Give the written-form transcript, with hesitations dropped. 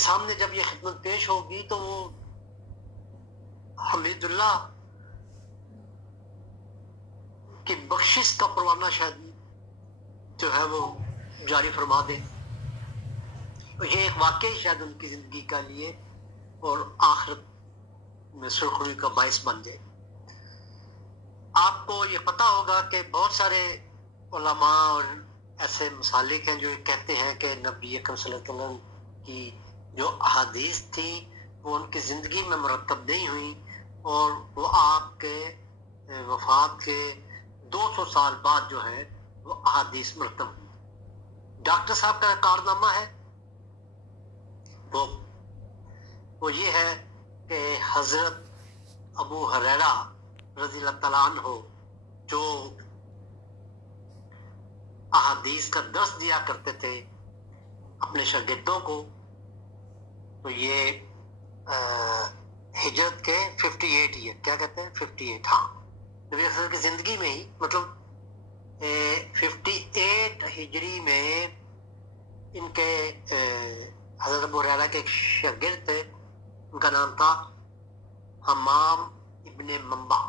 سامنے جب یہ خدمت پیش ہوگی تو وہ حمید اللہ کی بخشش کا پروانہ شاید جو ہے وہ جاری فرما دے. یہ ایک واقعی شاید ان کی زندگی کا لیے اور آخرت میں سرخروئی کا باعث بن جائے. آپ کو یہ پتا ہوگا کہ بہت سارے علماء اور ایسے مسالک ہیں جو کہتے ہیں کہ نبی اکرم صلی اللہ علیہ وسلم کی جو احادیث تھیں وہ ان کی زندگی میں مرتب نہیں ہوئی اور وہ آپ کے وفات کے 200 سال بعد جو ہے وہ احادیث مرتب ہوئی. ڈاکٹر صاحب کا کارنامہ ہے وہ یہ ہے کہ حضرت ابو ہریرہ رضی اللہ تعالیٰ عنہ جو احادیث کا درس دیا کرتے تھے اپنے شاگردوں کو، تو یہ ہجرت کے 58 ایئر کیا کہتے ہیں 58 ہاں نبی صلی اللہ علیہ وسلم کی زندگی میں ہی مطلب 58 ہجری میں ان کے حضرت ابو ہریرہ کے ایک شاگرد تھے، ان کا نام تھا حمام ابن منبع.